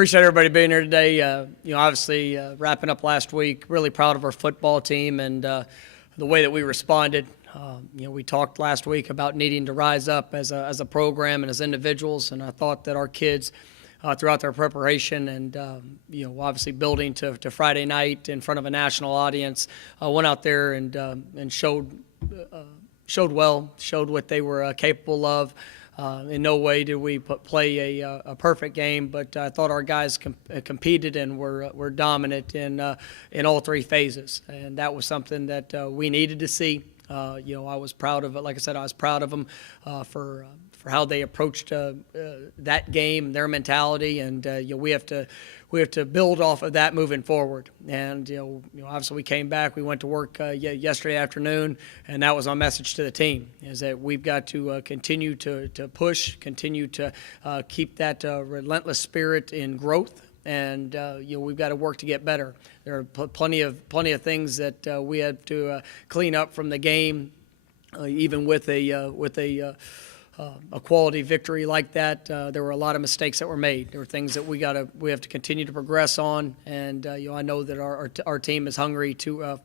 Appreciate everybody being here today. Obviously wrapping up last week, really proud of our football team and the way that we responded. We talked last week about needing to rise up as a program and as individuals, and I thought that our kids throughout their preparation and obviously building to Friday night in front of a national audience, went out there and showed what they were capable of. In no way did we play a perfect game, but I thought our guys competed and were dominant in all three phases, and that was something that we needed to see. I was proud of it. Like I said, I was proud of them for how they approached that game, their mentality, and we have to build off of that moving forward. And obviously we came back, we went to work yesterday afternoon, and that was our message to the team: is that we've got to continue to push, continue to keep that relentless spirit in growth. And we've got to work to get better. There are plenty of things that we had to clean up from the game, even with a quality victory like that. There were a lot of mistakes that were made. There were things that we have to continue to progress on, and I know that our team is hungry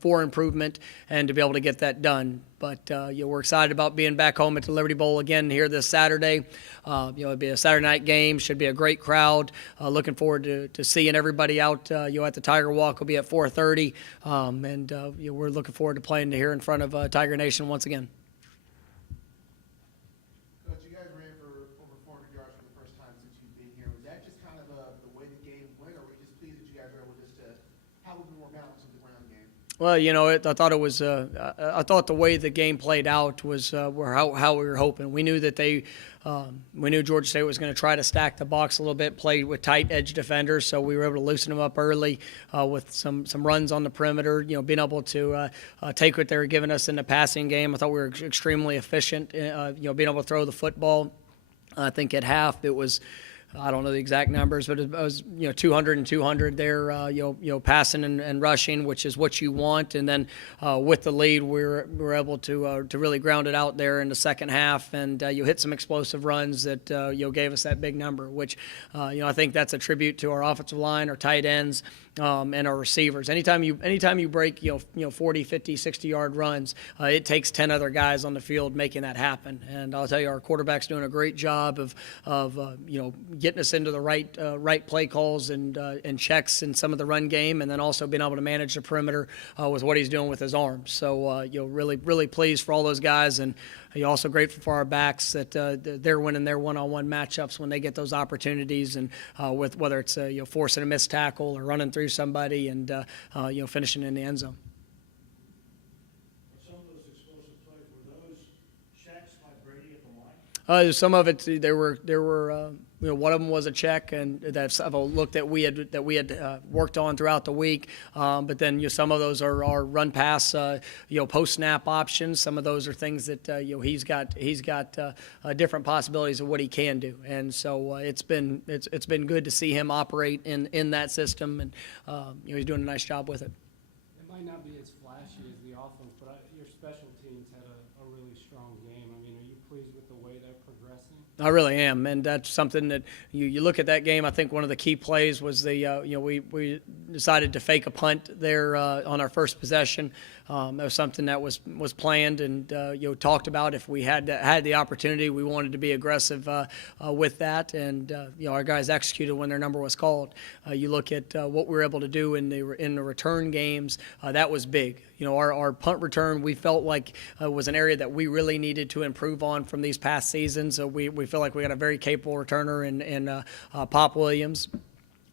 for improvement and to be able to get that done. But we're excited about being back home at the Liberty Bowl again here this Saturday. It'll be a Saturday night game. Should be a great crowd. Looking forward to seeing everybody out. At the Tiger Walk will be at 4:30, and we're looking forward to playing here in front of Tiger Nation once again. Well, I thought it was. I thought the way the game played out was how we were hoping. We knew that we knew Georgia State was going to try to stack the box a little bit, play with tight edge defenders, so we were able to loosen them up early with some runs on the perimeter. Being able to take what they were giving us in the passing game. I thought we were extremely efficient. Being able to throw the football. I think at half it was. I don't know the exact numbers, but it was 200 and 200 there, passing and rushing, which is what you want. And then with the lead, we were able to really ground it out there in the second half, and you hit some explosive runs that gave us that big number, which I think that's a tribute to our offensive line, our tight ends, and our receivers. Anytime you break 40, 50, 60-yard runs, it takes 10 other guys on the field making that happen. And I'll tell you, our quarterback's doing a great job of getting us into the right play calls and checks in some of the run game, and then also being able to manage the perimeter with what he's doing with his arms. So really pleased for all those guys, and also grateful for our backs that they're winning their one-on-one matchups when they get those opportunities, and with whether it's forcing a missed tackle or running through somebody and finishing in the end zone. Some of those explosive plays, were those checks by Brady at the line? Some of it there were. One of them was a check, and that's a look that we had worked on throughout the week. But then some of those are run pass, post snap options. Some of those are things that he's got different possibilities of what he can do, and so it's been good to see him operate in that system, and he's doing a nice job with it. It might not be as flashy as the offense, but your special teams had a really strong game. I mean, are you pleased with the way they're progressing? I really am, and that's something that you look at that game. I think one of the key plays was we decided to fake a punt there on our first possession. That was something that was planned and talked about. If we had the opportunity, we wanted to be aggressive with that, and our guys executed when their number was called. You look at what we were able to do in the return games. That was big. Our punt return, we felt like was an area that we really needed to improve on from these past seasons. So we feel like we got a very capable returner in Pop Williams.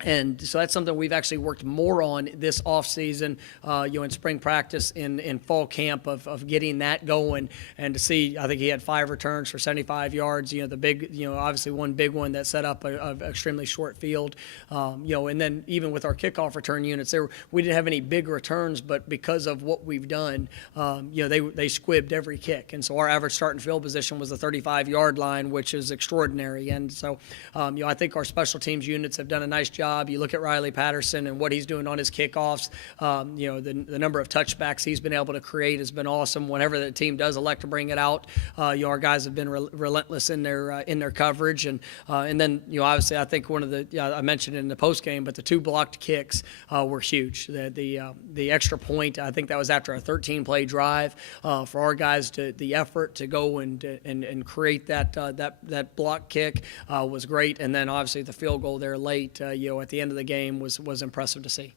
And so that's something we've actually worked more on this offseason, in spring practice, in fall camp of getting that going. And to see, I think he had 5 returns for 75 yards. The big, obviously one big one that set up an extremely short field. And then even with our kickoff return units, we didn't have any big returns, but because of what we've done, they squibbed every kick. And so our average starting field position was the 35-yard line, which is extraordinary. And so, I think our special teams units have done a nice job job. You look at Riley Patterson and what he's doing on his kickoffs. The number of touchbacks he's been able to create has been awesome. Whenever the team does elect to bring it out, our guys have been relentless in their coverage. And then obviously I think one of the I mentioned it in the post game, but the 2 blocked kicks were huge. The extra point, I think that was after a 13-play drive for our guys the effort to go and create that block kick was great. And then obviously the field goal there late, at the end of the game was impressive to see.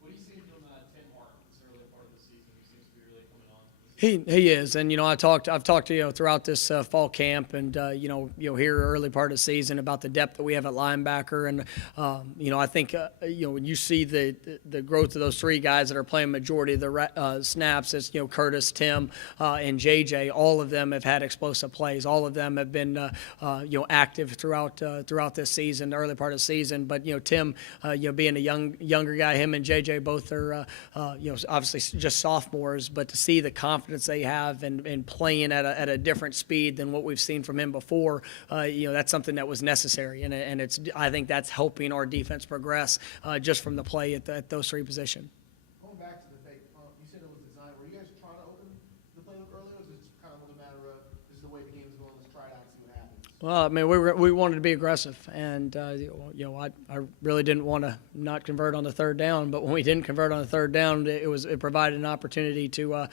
What do you see from Tim Hart this early part of the season? He seems to be really coming on. He is, and I've talked to throughout this fall camp, and here early part of the season about the depth that we have at linebacker, and I think when you see the growth of those 3 guys that are playing majority of the snaps, it's Curtis, Tim, and JJ. All of them have had explosive plays. All of them have been active throughout this season, the early part of the season. But Tim, being a younger guy, him and JJ both are obviously just sophomores, but to see the confidence they have in playing at a different speed than what we've seen from him before, that's something that was necessary, and I think that's helping our defense progress just from the play at those 3 positions. Going back to the fake punt, you said it was designed. Were you guys trying to open the playbook earlier, or was it just kind of a matter of this is the way the game is going, let's try it out and see what happens? Well, I mean, we wanted to be aggressive, and I really didn't want to not convert on the 3rd down. But when we didn't convert on the 3rd down, it provided an opportunity to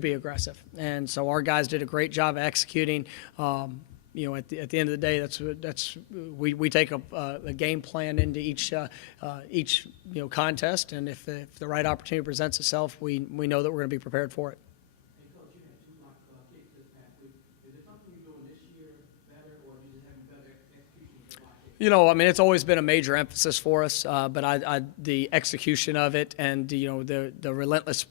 be aggressive, and so our guys did a great job of executing. At the end of the day, we take a game plan into each contest, and if the right opportunity presents itself, we know that we're going to be prepared for it. Hey, Coach, you had 2 block kicks this past week. Is there something you're doing this year better, or are you just having better execution of the block kicks? I mean, it's always been a major emphasis for us, but the execution of it and the relentless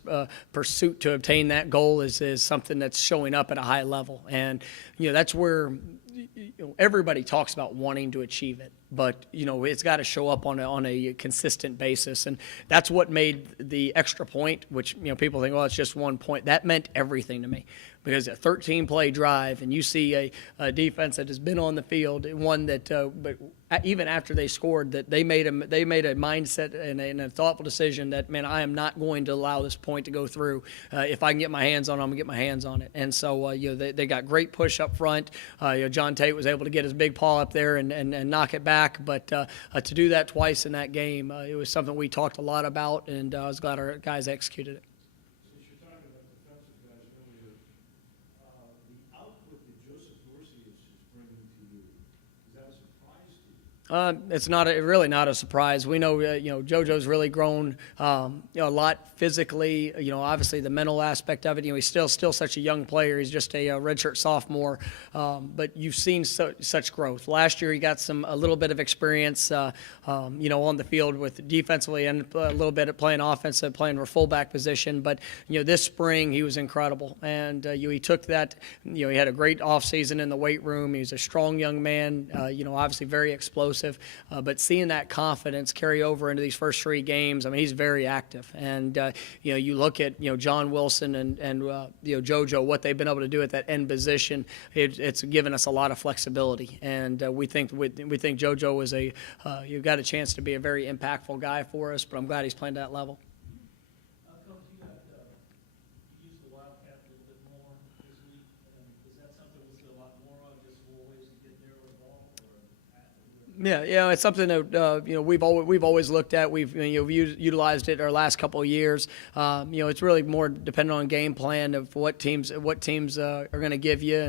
pursuit to obtain that goal is something that's showing up at a high level, and that's where everybody talks about wanting to achieve it, but it's got to show up on a consistent basis, and that's what made the extra point, which people think, well, it's just 1 point. That meant everything to me, because a 13-play drive, and you see a defense that has been on the field, one that, but even after they scored, that they made a mindset and a thoughtful decision that, man, I am not going to allow this point to go through. If I can get my hands on it, I'm gonna get my hands on it. And so they got great push up front. John Tate was able to get his big paw up there and knock it back, but to do that twice in that game, it was something we talked a lot about, and I was glad our guys executed it. Since you're talking about defensive guys earlier, the output that Joseph Dorsey is bringing to you, is that a surprise to you? It's really not a surprise. We know, JoJo's really grown, a lot physically. Obviously the mental aspect of it. He's still such a young player. He's just a redshirt sophomore, but you've seen such growth. Last year he got a little bit of experience, on the field with defensively and a little bit at playing offensive, playing for fullback position. But this spring he was incredible, and he took that. He had a great offseason in the weight room. He's a strong young man. Obviously very explosive, but seeing that confidence carry over into these first 3 games, I mean, he's very active. And you look at John Wilson and JoJo, what they've been able to do at that end position. It's given us a lot of flexibility, and we think JoJo is you've got a chance to be a very impactful guy for us. But I'm glad he's playing at that level. Coach, you used the Wildcat a little bit more this week, and is that something we'll see a lot more of, just more ways to get there with the ball, or? Yeah, it's something that we've always looked at. We've utilized it our last couple of years. It's really more dependent on game plan of what teams are going to give you.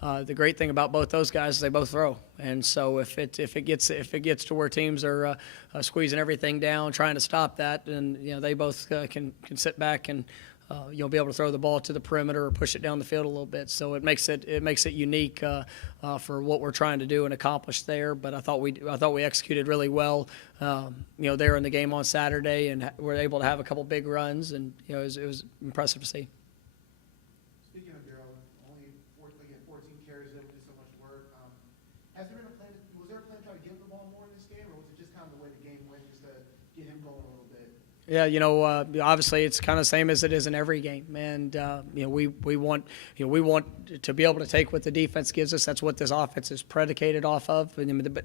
And the great thing about both those guys is they both throw. And so if it gets to where teams are squeezing everything down, trying to stop that, then they both can sit back and you'll be able to throw the ball to the perimeter or push it down the field a little bit. So it makes it unique for what we're trying to do and accomplish there. But I thought we executed really well, there in the game on Saturday, and were able to have a couple big runs, and it was impressive to see. Speaking of Darrell, only 14 carries there, did so much work. Was there a plan to try to give him the ball more in this game, or was it just kind of the way the game went, just to get him going a little bit? Yeah, obviously it's kind of the same as it is in every game, and we want to be able to take what the defense gives us. That's what this offense is predicated off of, but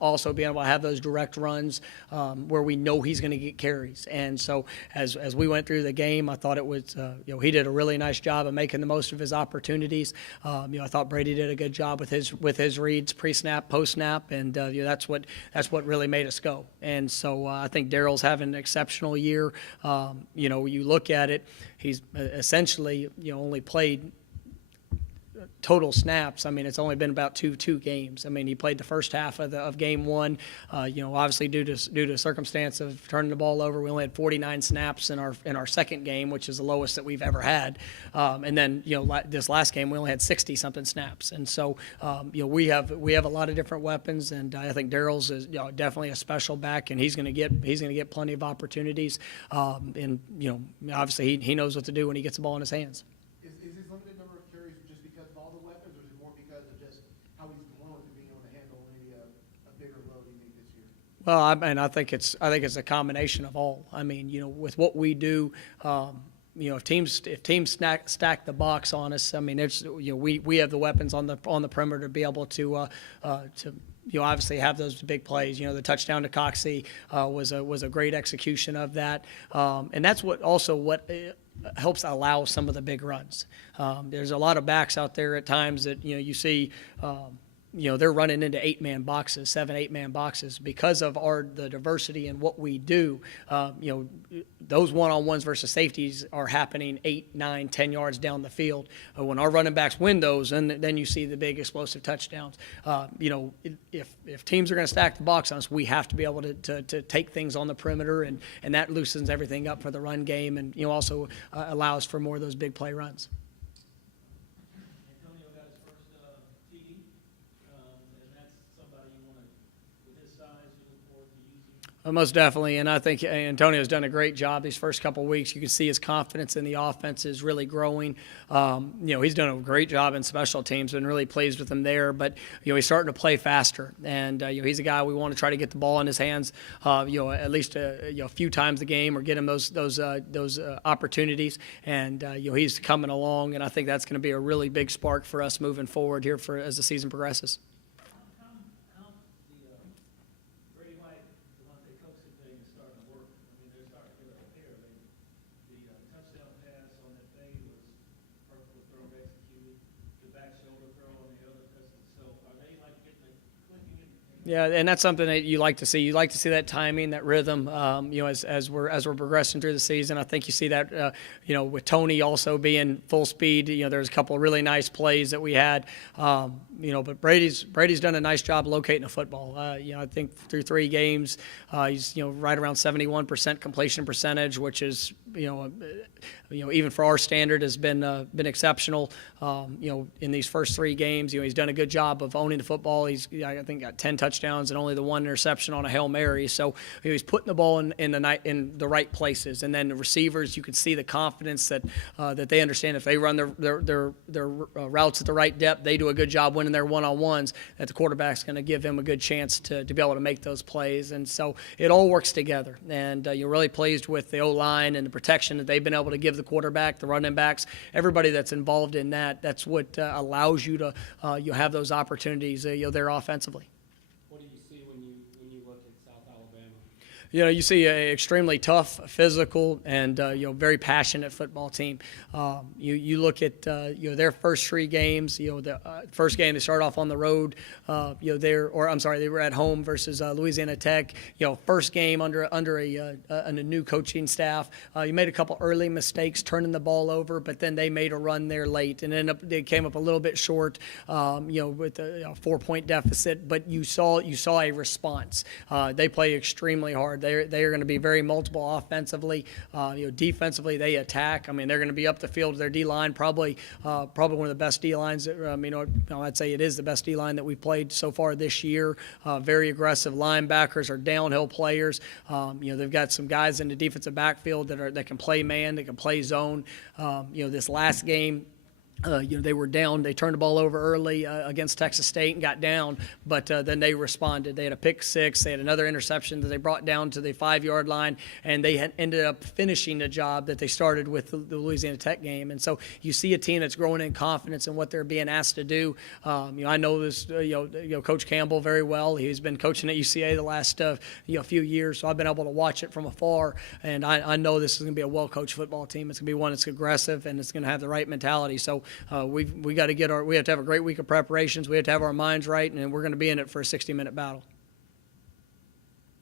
also being able to have those direct runs where we know he's going to get carries. And so as we went through the game, I thought it was he did a really nice job of making the most of his opportunities. I thought Brady did a good job with his reads pre-snap, post-snap, and that's what really made us go. And so I think Daryl's having an exceptional year. You look at it, he's essentially only played total snaps. I mean, it's only been about two games. I mean, he played the first half of game one. Obviously due to circumstance of turning the ball over, we only had 49 snaps in our second game, which is the lowest that we've ever had. And then this last game we only had 60 something snaps. And so we have a lot of different weapons, and I think Daryl's is definitely a special back, and he's going to get plenty of opportunities. And obviously he knows what to do when he gets the ball in his hands. Is his limited number of carries just because of all the weapons, or is it more because of just how he's born with being able to handle maybe a bigger load he made this year? Well, I think it's a combination of all. I mean, with what we do, if teams stack the box on us, I mean, we have the weapons on the perimeter to be able to obviously have those big plays. The touchdown to Coxey was a great execution of that, and that's what helps allow some of the big runs. There's a lot of backs out there at times that you see. They're running into 8-man boxes, 7-8-man boxes because of the diversity in what we do. Those one-on-ones versus safeties are happening 8, 9, 10 yards down the field. When our running backs win those, and then you see the big explosive touchdowns. If teams are going to stack the box on us, we have to be able to take things on the perimeter, and that loosens everything up for the run game, and also allows for more of those big play runs. Antonio got his first TD, and that's somebody you want to, with his size, you look forward to using. Most definitely, and I think Antonio's done a great job these first couple of weeks. You can see his confidence in the offense is really growing. He's done a great job in special teams. Been really pleased with him there, but he's starting to play faster, and he's a guy we want to try to get the ball in his hands, at least a few times a game, or get him those opportunities. And he's coming along, and I think that's going to be a really big spark for us moving forward here as the season progresses. How the Brady White, Devontae Cookson thing is starting to work? I mean, they're starting to get a pair. The touchdown pass on that fade was perfectly thrown, executed. The back shoulder throw on the other touchdown. So are they like getting the clicking? Yeah, and that's something that you like to see. You like to see that timing, that rhythm. As we're progressing through the season, I think you see that. With Tony also being full speed. There's a couple of really nice plays that we had. But Brady's done a nice job locating the football. I think through 3 games, he's right around 71% completion percentage, which is even for our standard has been exceptional. In these first 3 games, he's done a good job of owning the football. I think got 10 touchdowns and only the 1 interception on a Hail Mary. So he's putting the ball in the right places, and then the receivers, you can see the confidence that they understand if they run their routes at the right depth, they do a good job winning their one-on-ones, that the quarterback's going to give him a good chance to be able to make those plays. And so it all works together, and you're really pleased with the O-line and the protection that they've been able to give the quarterback, the running backs, everybody that's involved in that. That's what allows you to have those opportunities there offensively. What do you see when you look at South Alabama? You see an extremely tough, physical, and very passionate football team. You look at their first 3 games. The first game they started off on the road. They were at home versus Louisiana Tech. First game under a new coaching staff. You made a couple early mistakes turning the ball over, but then they made a run there late, and they came up a little bit short. With a 4-point deficit, but you saw a response. They play extremely hard. They are going to be very multiple offensively. Defensively, they attack. I mean, they're going to be up the field. Their D-line probably one of the best D-lines. I'd say it is the best D-line that we've played so far this year. Very aggressive linebackers are downhill players. They've got some guys in the defensive backfield that can play man, that can play zone. This last game, They were down. They turned the ball over early against Texas State and got down, but then they responded. They had a pick six. They had another interception that they brought down to the 5-yard line, and they had ended up finishing the job that they started with the Louisiana Tech game. And so you see a team that's growing in confidence in what they're being asked to do. I know this, Coach Campbell very well. He's been coaching at UCA the last few years, so I've been able to watch it from afar, and I know this is going to be a well-coached football team. It's going to be one that's aggressive, and it's going to have the right mentality. So we have to have a great week of preparations. We have to have our minds right, and we're going to be in it for a 60-minute battle.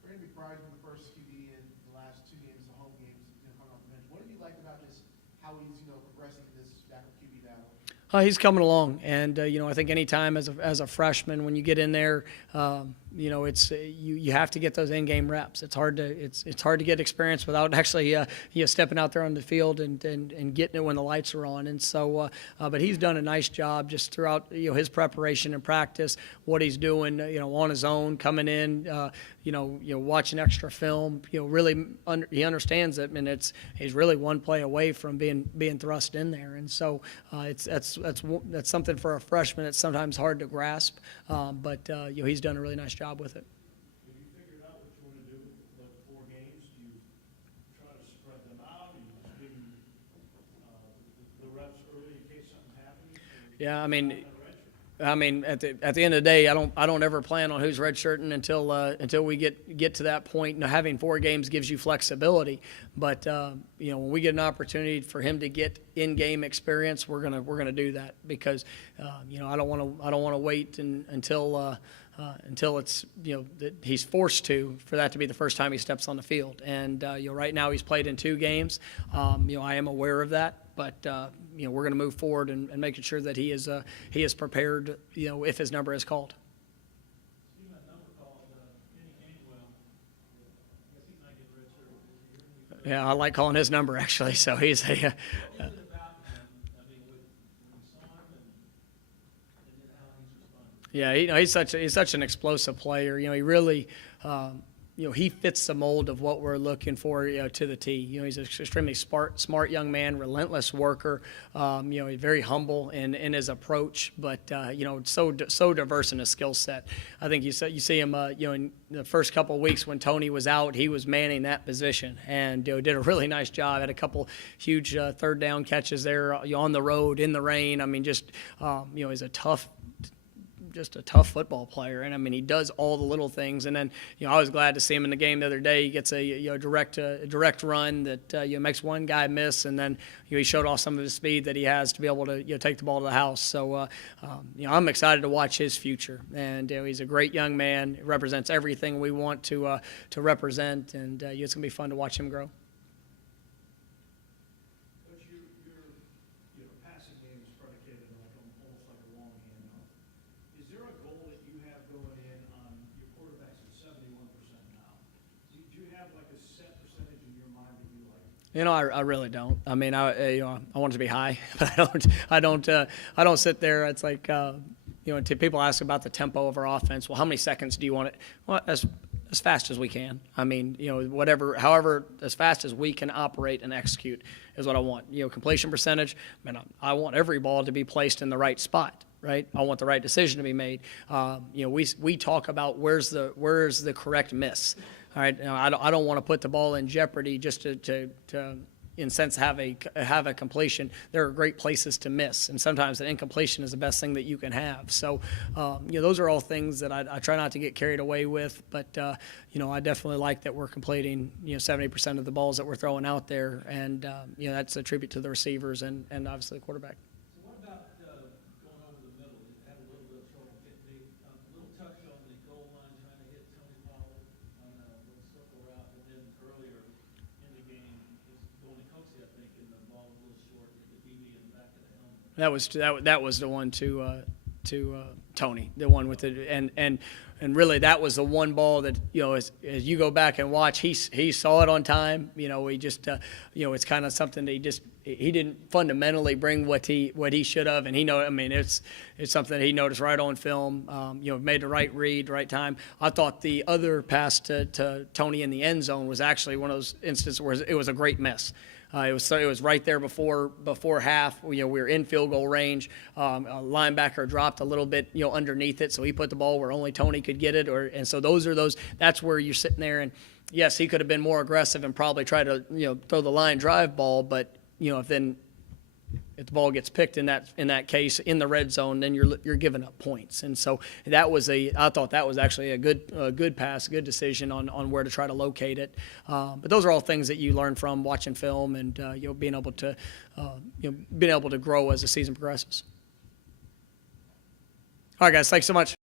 Brandon McBride in the first QB in the last 2 games, the home games, coming off the bench. What have you liked about just how he's progressing in this backup QB battle? He's coming along, and I think any time as a freshman when you get in there, it's you have to get those in-game reps. It's hard to get experience without actually stepping out there on the field and getting it when the lights are on. And so, but he's done a nice job just throughout his preparation and practice, what he's doing on his own, coming in, watching extra film. Really he understands it, and he's really one play away from being thrust in there. And so that's something for a freshman. It's sometimes hard to grasp, but he's done a really nice job with it. Have you figured out what you want to do with the 4 games? Do you try to spread them out? Do you just give them the reps early in case something happens? Yeah, I mean, at the end of the day, I don't ever plan on who's redshirting until we get to that point. Having 4 games gives you flexibility, but when we get an opportunity for him to get in-game experience, we're gonna do that because I don't want to wait until it's that he's forced for that to be the first time he steps on the field. And right now he's played in 2 games. I am aware of that, but we're going to move forward and making sure that he is prepared. If his number is called. Speaking of number called, Kenny Gainwell, I guess he might get redshirt. Yeah, I like calling his number actually. So he's a. What was it about him? I mean, when you saw him and then how he's responded. Yeah, he's such an explosive player. He really, he fits the mold of what we're looking for to the T. He's an extremely smart young man, relentless worker. He's very humble in his approach, but so diverse in his skill set. I think you see him, in the first couple of weeks when Tony was out, he was manning that position and did a really nice job. Had a couple huge third down catches there on the road in the rain. I mean, he's just a tough football player, and he does all the little things. And then I was glad to see him in the game the other day. He gets a direct run that makes one guy miss, and then he showed off some of his speed that he has to be able to take the ball to the house. So I'm excited to watch his future, and he's a great young man. He represents everything we want to represent, and it's gonna be fun to watch him grow. Coach, your passing game is predicated on almost like a long handoff. Is there a goal that you have going in on your quarterbacks at 71% now? Do you have like a set percentage in your mind that you like? I really don't. I mean, I want it to be high, but I don't sit there. It's like, people ask about the tempo of our offense. Well, how many seconds do you want it? Well, as fast as we can. I mean, however, as fast as we can operate and execute is what I want. Completion percentage. I want every ball to be placed in the right spot. Right, I want the right decision to be made. We talk about where's the correct miss. All right, I don't want to put the ball in jeopardy just to in a sense have a completion. There are great places to miss, and sometimes an incompletion is the best thing that you can have. So those are all things that I try not to get carried away with, but I definitely like that we're completing 70% of the balls that we're throwing out there, and that's a tribute to the receivers and obviously the quarterback. So what about going over the middle? You had a little bit of trouble getting a little touch on the goal line trying to hit Tony Pollard on a little circle route, but then earlier in the game, going to Coxie, I think, and the ball was a little short, the DB in the back of the helmet. That was the one to Tony, the one with the and really that was the one ball that as you go back and watch, he saw it on time. He just it's kind of something that he didn't fundamentally bring what he should have, and it's something that he noticed right on film. Made the right read, right time. I thought the other pass to Tony in the end zone was actually one of those instances where it was a great miss. It was right there before half. We were in field goal range. A linebacker dropped a little bit underneath it, so he put the ball where only Tony could get it. And so that's where you're sitting there. And yes, he could have been more aggressive and probably tried to throw the line drive ball, but if the ball gets picked in that case in the red zone, then you're giving up points. And so I thought that was actually a good pass, a good decision on where to try to locate it. But those are all things that you learn from watching film and being able to grow as the season progresses. All right, guys, thanks so much.